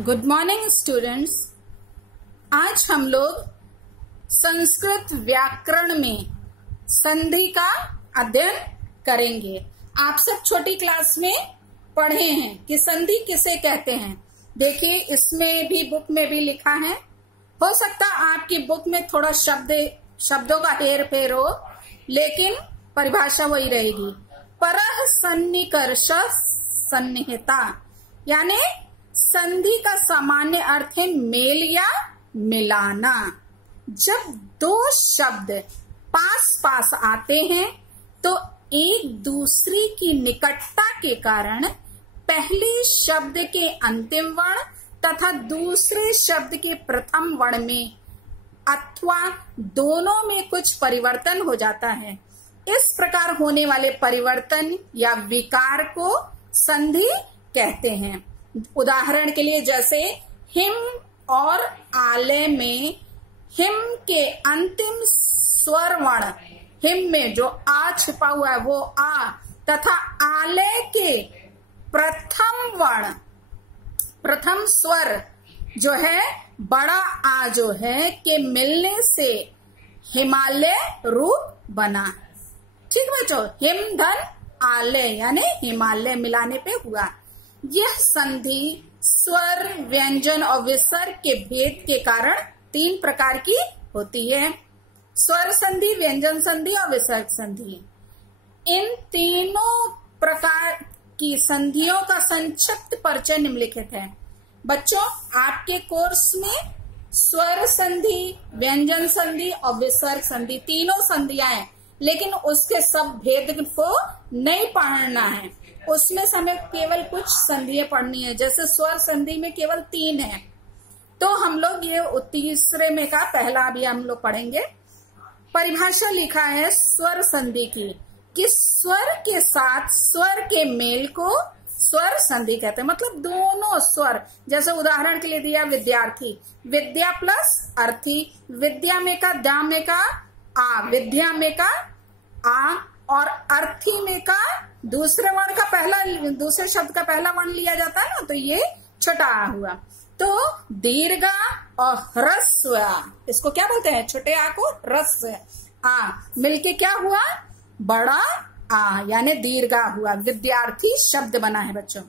Good morning students. आज हम लोग संस्कृत व्याकरण में संधि का अध्ययन करेंगे। आप सब छोटी क्लास में पढ़े हैं कि संधि किसे कहते हैं। देखिए, इसमें भी बुक में भी लिखा है। हो सकता आपकी बुक में थोड़ा शब्दों का हेर फेर हो, लेकिन परिभाषा वही रहेगी। परः सन्निकर्ष सन्निहिता, यानी संधि का सामान्य अर्थ है मेल या मिलाना। जब दो शब्द पास पास आते हैं तो एक दूसरे की निकटता के कारण पहले शब्द के अंतिम वर्ण तथा दूसरे शब्द के प्रथम वर्ण में अथवा दोनों में कुछ परिवर्तन हो जाता है। इस प्रकार होने वाले परिवर्तन या विकार को संधि कहते हैं। उदाहरण के लिए जैसे हिम और आले में हिम के अंतिम स्वर वर्ण, हिम में जो आ छिपा हुआ है वो आ, तथा आले के प्रथम वर्ण, प्रथम स्वर जो है बड़ा आ जो है के मिलने से हिमालय रूप बना। ठीक बच्चों, हिम धन आले यानी हिमालय मिलाने पे हुआ। यह संधि स्वर, व्यंजन और विसर्ग के भेद के कारण तीन प्रकार की होती है: स्वर संधि, व्यंजन संधि और विसर्ग संधि। इन तीनों प्रकार की संधियों का संक्षिप्त परिचय निम्नलिखित है। बच्चों, आपके कोर्स में स्वर संधि, व्यंजन संधि और विसर्ग संधि तीनों संधियां हैं, लेकिन उसके सब भेद को नहीं पढ़ना है। उसमें से हमें केवल कुछ संधियां पढ़नी है। जैसे स्वर संधि में केवल 3 है, तो हम लोग ये तीसरे में का पहला भी हम लोग पढ़ेंगे। परिभाषा लिखा है स्वर संधि की कि स्वर के साथ स्वर के मेल को स्वर संधि कहते हैं। मतलब दोनों स्वर, जैसे उदाहरण के लिए दिया विद्यार्थी, विद्या प्लस अर्थी, विद्या में का दा में का आ, विद्या में का आ और अर्थी में का दूसरे वर्ण का पहला, दूसरे शब्द का पहला वर्ण लिया जाता है ना, तो ये छोटा आ हुआ। तो दीर्घ और ह्रस्व, इसको क्या बोलते हैं? छोटे आ को ह्रस्व आ मिलके क्या हुआ? बड़ा आ, यानी दीर्घ आ हुआ। विद्यार्थी शब्द बना है बच्चों।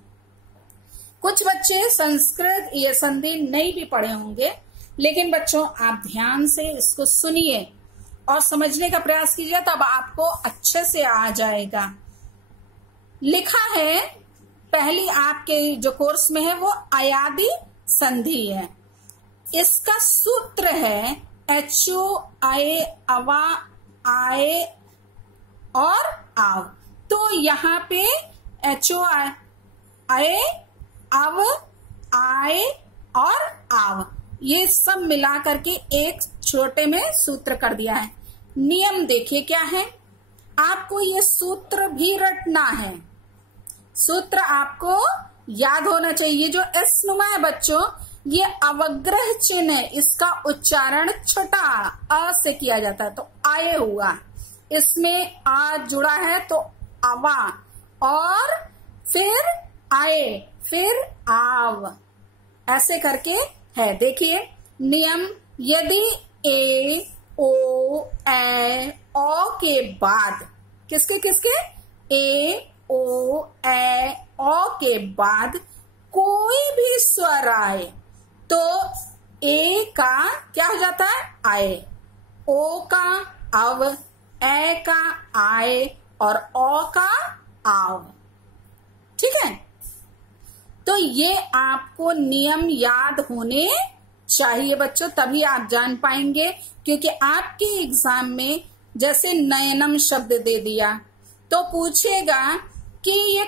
कुछ बच्चे संस्कृत ये संधि नहीं भी पढ़े होंगे, लेकिन बच्चों आप ध्यान से इसको सुनिए और समझने का प्रयास कीजिए, तब आपको अच्छे से आ जाएगा। लिखा है, पहली आपके जो कोर्स में है वो अयादि संधि है। इसका सूत्र है HO आए अवा आए और आव। तो यहाँ पे HO आए अव आए और आव, ये सब मिला करके एक छोटे में सूत्र कर दिया है। नियम देखिए क्या है, आपको ये सूत्र भी रटना है। सूत्र आपको याद होना चाहिए। जो एस नुमा है बच्चों, ये अवग्रह चिन्ह है, इसका उच्चारण छोटा अ से किया जाता है, तो आए हुआ। इसमें आ जुड़ा है तो अवा, और फिर आए, फिर आव, ऐसे करके है। देखिए नियम, यदि ए ओ ए ओ के बाद किसके किसके ए ओ ए ओ के बाद कोई भी स्वर आए तो ए का क्या हो जाता है? आए, ओ का अव, ए का आए और ओ का आव। ठीक है, तो ये आपको नियम याद होने चाहिए बच्चों, तभी आप जान पाएंगे। क्योंकि आपके एग्जाम में जैसे नयनम शब्द दे दिया तो पूछेगा कि ये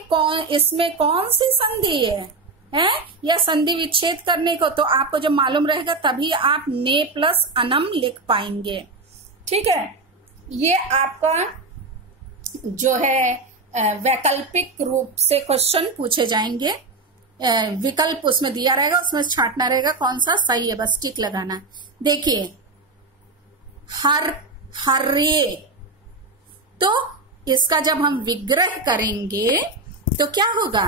इसमें कौन सी संधि है या संधि विच्छेद करने को, तो आपको जब मालूम रहेगा तभी आप ने प्लस अनम लिख पाएंगे। ठीक है, ये आपका जो है वैकल्पिक रूप से क्वेश्चन पूछे जाएंगे। विकल्प उसमें दिया रहेगा, उसमें छांटना रहेगा कौन सा सही है, बस टिक लगाना। देखिए हरे, तो इसका जब हम विग्रह करेंगे तो क्या होगा?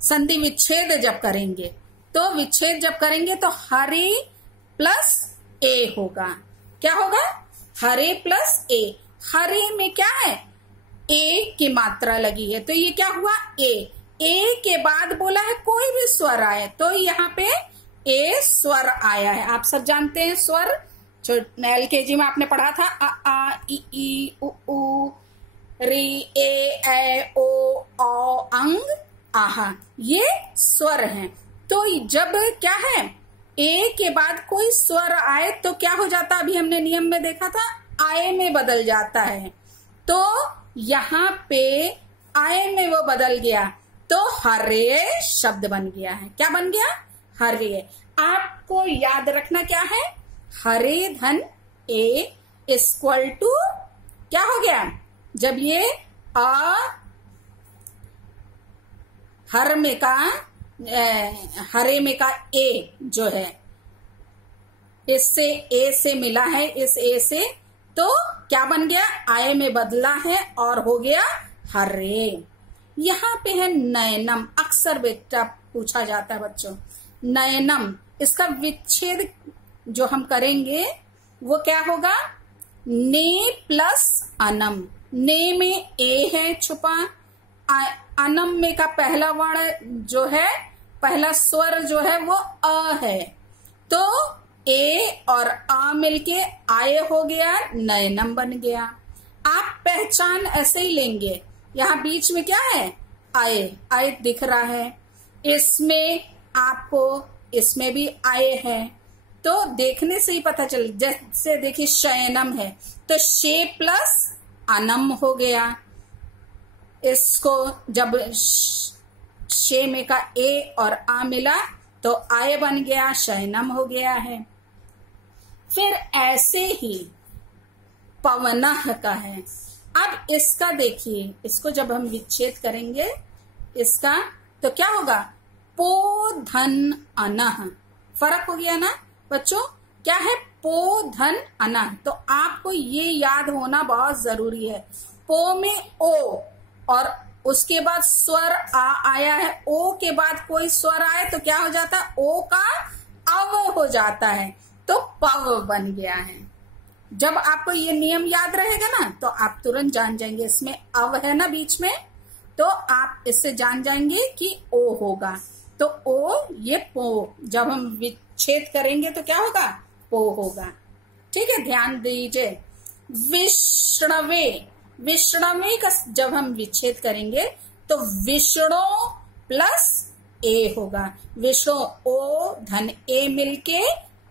संधि विच्छेद जब करेंगे तो विच्छेद जब करेंगे तो हरे प्लस ए होगा। क्या होगा? हरे प्लस ए। हरे में क्या है? ए की मात्रा लगी है, तो ये क्या हुआ? ए। ए के बाद बोला है कोई भी स्वर आए, तो यहाँ पे ए स्वर आया है। आप सब जानते हैं स्वर, जो LKG में आपने पढ़ा था, अ आ ई उ री ए ओ अंग आहा, ये स्वर हैं। तो जब क्या है, ए के बाद कोई स्वर आए तो क्या हो जाता? अभी हमने नियम में देखा था, आए में बदल जाता है। तो यहाँ पे आए में वो बदल गया, तो हरे शब्द बन गया है। क्या बन गया? हरे। आपको याद रखना क्या है? हरे धन ए इक्वल टू क्या हो गया? जब ये हरे में का ए जो है, इससे ए से मिला है, इस ए से, तो क्या बन गया? आए में बदला है और हो गया हरे। यहाँ पे है नयनम। अक्सर बेटा पूछा जाता है बच्चों, नयनम, इसका विच्छेद जो हम करेंगे वो क्या होगा? ने प्लस अनम। ने में ए है छुपा, अनम में का पहला वर्ण जो है, पहला स्वर जो है वो अ है, तो ए और आ मिलके आए हो गया, नयनम बन गया। आप पहचान ऐसे ही लेंगे। यहाँ बीच में क्या है? आए। आए दिख रहा है, इसमें आपको, इसमें भी आए है, तो देखने से ही पता चल। जैसे देखिए शयनम है, तो शे प्लस अनम हो गया। इसको जब शे में का ए और आ मिला तो आए बन गया, शयनम हो गया है। फिर ऐसे ही पवनः का है। अब इसका देखिए, इसको जब हम विच्छेद करेंगे इसका, तो क्या होगा? पो धन अनः। फर्क हो गया ना बच्चों? क्या है? पो धन अनः। तो आपको ये याद होना बहुत जरूरी है। पो में ओ और उसके बाद स्वर आ आया है, ओ के बाद कोई स्वर आए तो क्या हो जाता है? ओ का अव हो जाता है, तो पव बन गया है। जब आपको ये नियम याद रहेगा ना, तो आप तुरंत जान जाएंगे। इसमें अव है ना बीच में, तो आप इससे जान जाएंगे कि ओ होगा। तो ओ, ये पो, जब हम विच्छेद करेंगे तो क्या होगा? पो होगा। ठीक है, ध्यान दीजिए। विष्णवे, विष्णवे का जब हम विच्छेद करेंगे तो विष्णु प्लस ए होगा। विष्णु, ओ धन ए मिलके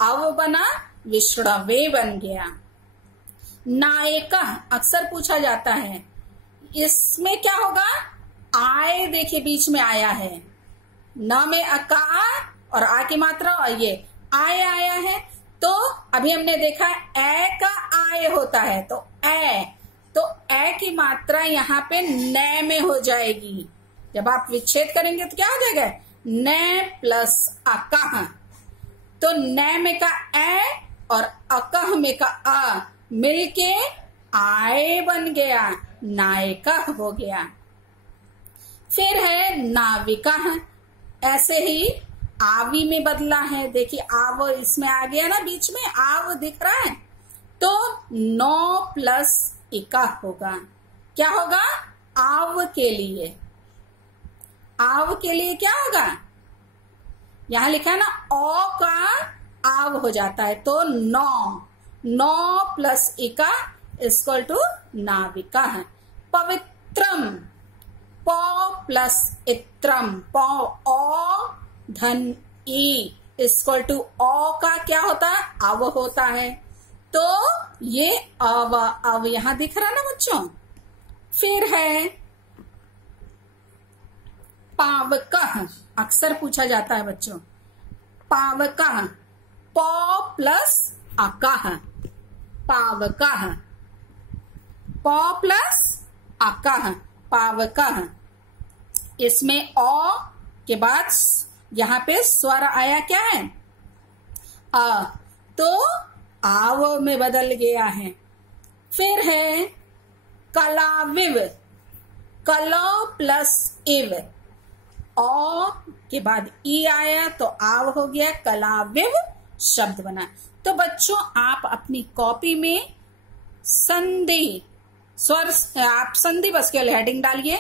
अव बना, विष्णवे बन गया। नायका अक्सर पूछा जाता है, इसमें क्या होगा? आए देखिए बीच में आया है, न में अका और आ की मात्रा, और ये आए आया है। तो अभी हमने देखा ए का आए होता है, तो ए की मात्रा यहाँ पे न में हो जाएगी। जब आप विच्छेद करेंगे तो क्या हो जाएगा? न प्लस अकह। तो न में का ए और अकह में का अ मिलके आए बन गया, नायका हो गया। फिर है नाविका। ऐसे ही आवी में बदला है। देखिए आव इसमें आ गया ना, बीच में आव दिख रहा है, तो 9 प्लस इका होगा। क्या होगा? आव के लिए, आव के लिए क्या होगा? यहां लिखा है ना, ओ का आव हो जाता है, तो 9 प्लस इका इक्वल टू नाविका है। पवित्रम, पौ प्लस इत्रम, पौ ओ धन ई इक्वल टू ओ का क्या होता है? अव होता है, तो ये अव यहां दिख रहा ना बच्चों। फिर है पावकः। अक्सर पूछा जाता है बच्चों, पावकः, पौ प्लस अकः, पावकः, पौ प्लस अकः, पावकः। इसमें ओ के बाद यहाँ पे स्वर आया, क्या है? अ, तो आव में बदल गया है। फिर है कलाविव, कला प्लस इव, औ के बाद ई आया तो आव हो गया, कलाविव शब्द बना। तो बच्चों आप अपनी कॉपी में संधि स्वर, आप संधि बस केवल हेडिंग डालिए,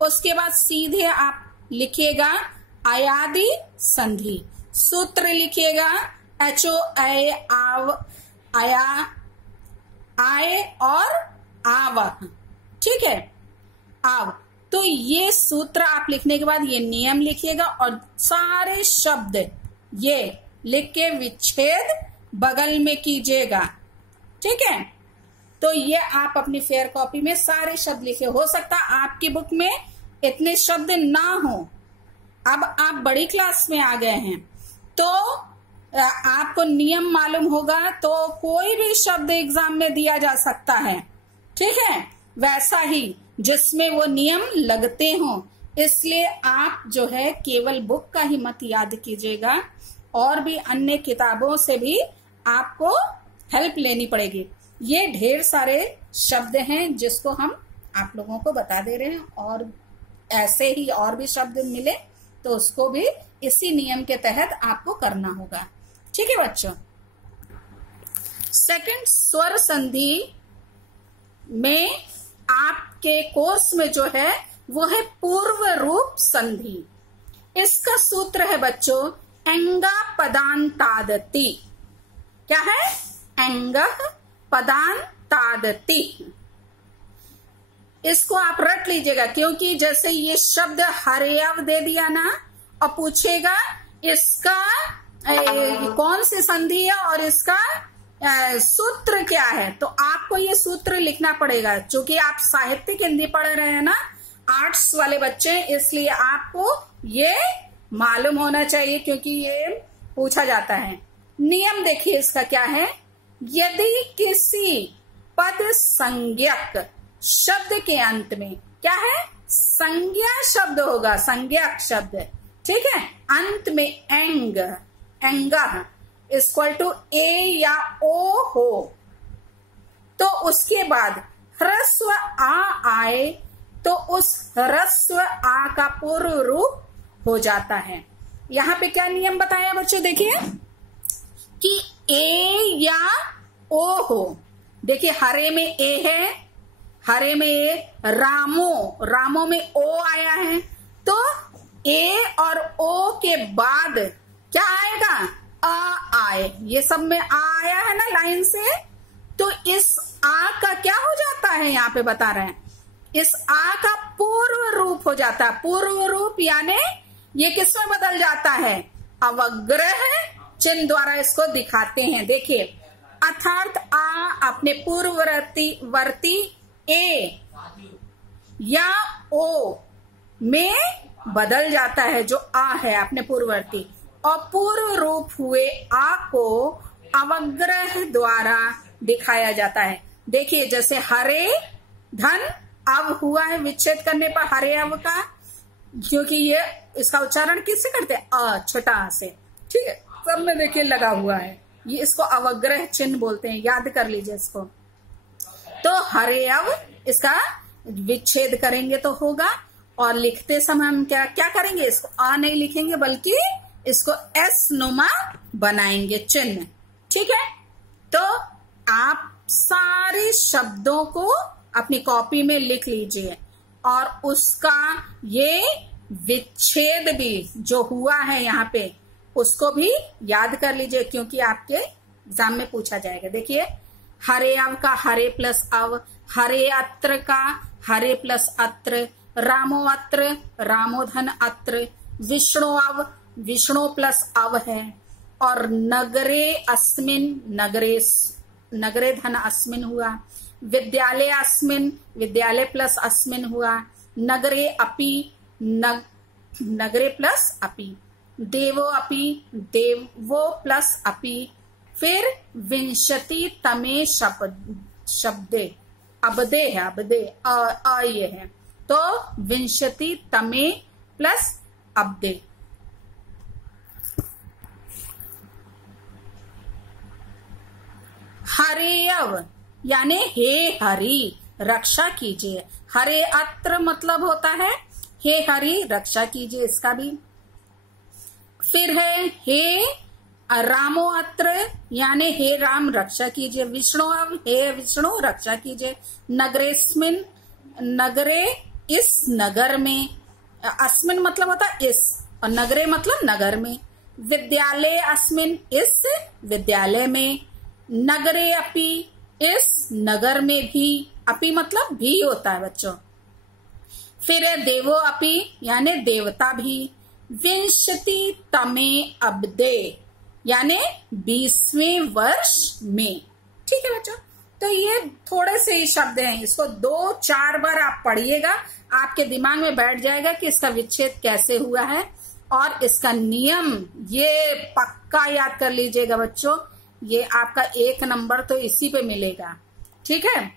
उसके बाद सीधे आप लिखिएगा अयादि संधि, सूत्र लिखिएगा HO ऐ आव आया आए और आव, ठीक है, आव। तो ये सूत्र आप लिखने के बाद ये नियम लिखिएगा और सारे शब्द ये लिख के विच्छेद बगल में कीजिएगा, ठीक है। तो ये आप अपनी फेयर कॉपी में सारे शब्द लिखे। हो सकता आपकी बुक में इतने शब्द ना हो, अब आप बड़ी क्लास में आ गए हैं तो आपको नियम मालूम होगा, तो कोई भी शब्द एग्जाम में दिया जा सकता है, ठीक है, वैसा ही जिसमें वो नियम लगते हों। इसलिए आप जो है केवल बुक का ही मत याद कीजिएगा, और भी अन्य किताबों से भी आपको हेल्प लेनी पड़ेगी। ये ढेर सारे शब्द हैं जिसको हम आप लोगों को बता दे रहे हैं, और ऐसे ही और भी शब्द मिले तो उसको भी इसी नियम के तहत आपको करना होगा, ठीक है बच्चों। सेकंड स्वर संधि में आपके कोर्स में जो है वो है पूर्व रूप संधि। इसका सूत्र है बच्चों एंगा पदांतादति। क्या है? एंगः पदांतादति। इसको आप रट लीजिएगा, क्योंकि जैसे ये शब्द हरेयव दे दिया ना, और पूछेगा इसका कौन सी संधि है और इसका सूत्र क्या है, तो आपको ये सूत्र लिखना पड़ेगा। क्योंकि आप साहित्यिक हिंदी पढ़ रहे हैं ना, आर्ट्स वाले बच्चे, इसलिए आपको ये मालूम होना चाहिए, क्योंकि ये पूछा जाता है। नियम देखिए इसका क्या है। यदि किसी पद संज्ञक शब्द के अंत में, क्या है, संज्ञा शब्द होगा, संज्ञक शब्द, ठीक है, अंत में एंग, एंगा इक्वल टू ए या ओ हो, तो उसके बाद ह्रस्व आ आए तो उस ह्रस्व आ का पूर्व रूप हो जाता है। यहाँ पे क्या नियम बताया बच्चों, देखिए कि ए या ओ हो। देखिए हरे में ए है, हरे में ए, रामो, रामो में ओ आया है, तो ए और ओ के बाद क्या आएगा, आ आए। ये सब में आ आया है ना लाइन से, तो इस आ का क्या हो जाता है, यहाँ पे बता रहे हैं, इस आ का पूर्व रूप हो जाता है। पूर्व रूप यानी ये किसमें बदल जाता है, अवग्रह चिन्ह द्वारा इसको दिखाते हैं। देखिए अर्थात आ अपने पूर्ववर्ती ए या ओ में बदल जाता है, जो आ है अपने पूर्ववर्ती, और पूर्व रूप हुए आ को अवग्रह द्वारा दिखाया जाता है। देखिए जैसे हरे धन अव हुआ है विच्छेद करने पर हरे अव का, क्योंकि ये इसका उच्चारण किससे करते हैं, अ छोटा आ से, ठीक है, सब में देखिए लगा हुआ है, ये इसको अवग्रह चिन्ह बोलते हैं, याद कर लीजिए इसको। तो हरे अव इसका विच्छेद करेंगे तो होगा, और लिखते समय हम क्या क्या करेंगे, इसको आ नहीं लिखेंगे बल्कि इसको एस नुमा बनाएंगे चिन्ह, ठीक है। तो आप सारे शब्दों को अपनी कॉपी में लिख लीजिए, और उसका ये विच्छेद भी जो हुआ है यहाँ पे उसको भी याद कर लीजिए, क्योंकि आपके एग्जाम में पूछा जाएगा। देखिए हरे अव का हरे प्लस अव, हरे अत्र का हरे प्लस अत्र, रामो अत्र रामोधन अत्र, विष्णु अव विष्णु प्लस अव है, और नगरे अस्मिन नगरे धन अस्मिन हुआ, विद्यालय अस्मिन विद्यालय प्लस अस्मिन हुआ, नगरे अपि नगरे प्लस अपि, देवो अपि देवो प्लस अपि, फिर विंशति तमे शब्दे, अबदे है, अबदे अ ये है, तो विंशति तमे प्लस अबदे। हरेयव यानी हे हरि रक्षा कीजिए। हरे अत्र मतलब होता है हे हरि रक्षा कीजिए, इसका भी। फिर है हे रामो अत्र, यानी हे राम रक्षा कीजिए। विष्णु, हे विष्णु रक्षा कीजिए। नगरेस्मिन, नगरे इस नगर में, अस्मिन मतलब होता है इस, और नगरे मतलब नगर में। विद्यालय अस्मिन इस विद्यालय में। नगरे अपि इस नगर में भी, अपि मतलब भी होता है बच्चों। फिर है देवो अपि, यानी देवता भी। विंशति तमे अब्दे, यानी 20वें वर्ष में। ठीक है बच्चों, तो ये थोड़े से ही शब्द हैं, इसको 2-4 बार आप पढ़िएगा, आपके दिमाग में बैठ जाएगा कि इसका विच्छेद कैसे हुआ है। और इसका नियम ये पक्का याद कर लीजिएगा बच्चों, ये आपका 1 नंबर तो इसी पे मिलेगा। ठीक है,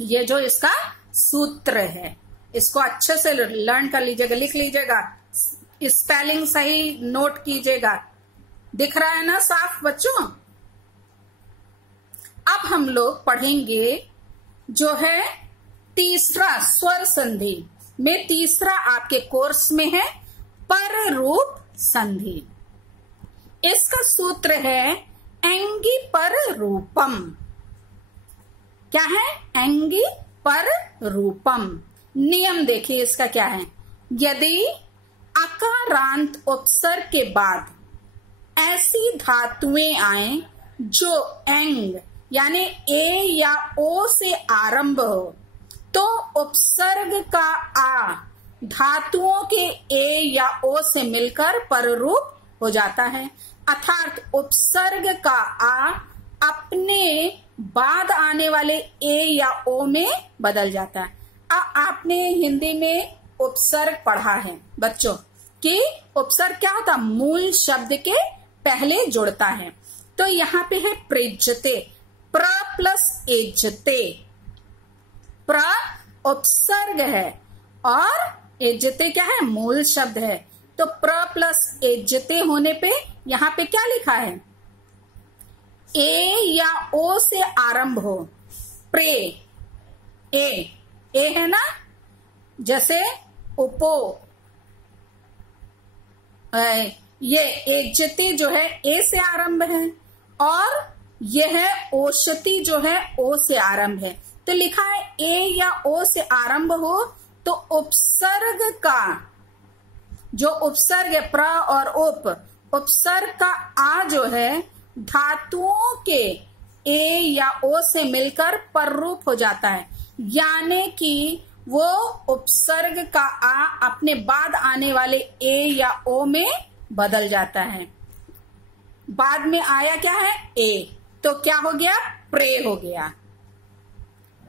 ये जो इसका सूत्र है इसको अच्छे से लर्न कर लीजिएगा, लिख लीजिएगा, स्पेलिंग सही नोट कीजिएगा। दिख रहा है ना साफ बच्चों? अब हम लोग पढ़ेंगे जो है तीसरा स्वर संधि में, तीसरा आपके कोर्स में है पर रूप संधि। इसका सूत्र है एंगी पर रूपम। क्या है? एंगी पर रूपम। नियम देखिए इसका क्या है। यदि अकारांत उपसर्ग के बाद ऐसी धातुएं आए जो एंग यानी ए या ओ से आरंभ हो, तो उपसर्ग का आ धातुओं के ए या ओ से मिलकर पररूप हो जाता है। अर्थात उपसर्ग का आ अपने बाद आने वाले ए या ओ में बदल जाता है। आपने हिंदी में उपसर्ग पढ़ा है बच्चों कि उपसर्ग क्या होता है? मूल शब्द के पहले जुड़ता है। तो यहाँ पे है प्रेज्यते, प्र प्लस एज्यते। प्र उपसर्ग है और एज्यते क्या है? मूल शब्द है। तो प्र प्लस एज्यते होने पे यहाँ पे क्या लिखा है? ए या ओ से आरंभ हो। प्रे, ए है ना, जैसे उपो, ये एज्यते जो है ए से आरंभ है, और यह है ओषति जो है ओ से आरंभ है। तो लिखा है ए या ओ से आरंभ हो तो उपसर्ग का जो उपसर्ग है प्र और उपसर्ग का आ जो है धातुओं के ए या ओ से मिलकर पररूप हो जाता है, यानी कि वो उपसर्ग का आ अपने बाद आने वाले ए या ओ में बदल जाता है। बाद में आया क्या है? ए, तो क्या हो गया? प्रे हो गया।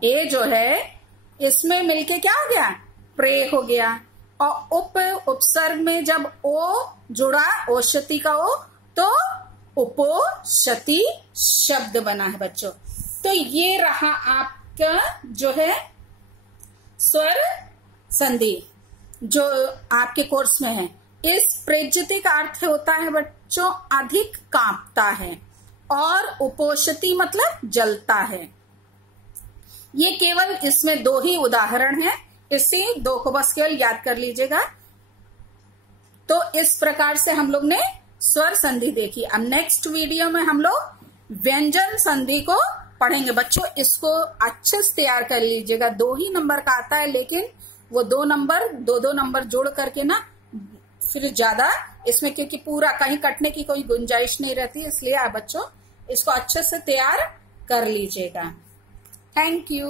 ए जो है इसमें मिलके क्या हो गया? प्रे हो गया। और उपसर्ग में जब ओ जुड़ा, ओषति का ओ, तो उपोषति शब्द बना है बच्चों। तो ये रहा आपका जो है स्वर संधि जो आपके कोर्स में है। इस प्रेज्यते का अर्थ होता है बच्चों अधिक कांपता है, और उपोषति मतलब जलता है। ये केवल इसमें 2 ही उदाहरण हैं, इसी 2 को बस केवल याद कर लीजिएगा। तो इस प्रकार से हम लोग ने स्वर संधि देखी। अब नेक्स्ट वीडियो में हम लोग व्यंजन संधि को पढ़ेंगे बच्चों। इसको अच्छे से तैयार कर लीजिएगा। 2 ही नंबर का आता है, लेकिन वो 2 नंबर जोड़ करके ना फिर ज्यादा इसमें, क्योंकि पूरा कहीं कटने की कोई गुंजाइश नहीं रहती, इसलिए आप बच्चों इसको अच्छे से तैयार कर लीजिएगा। Thank you.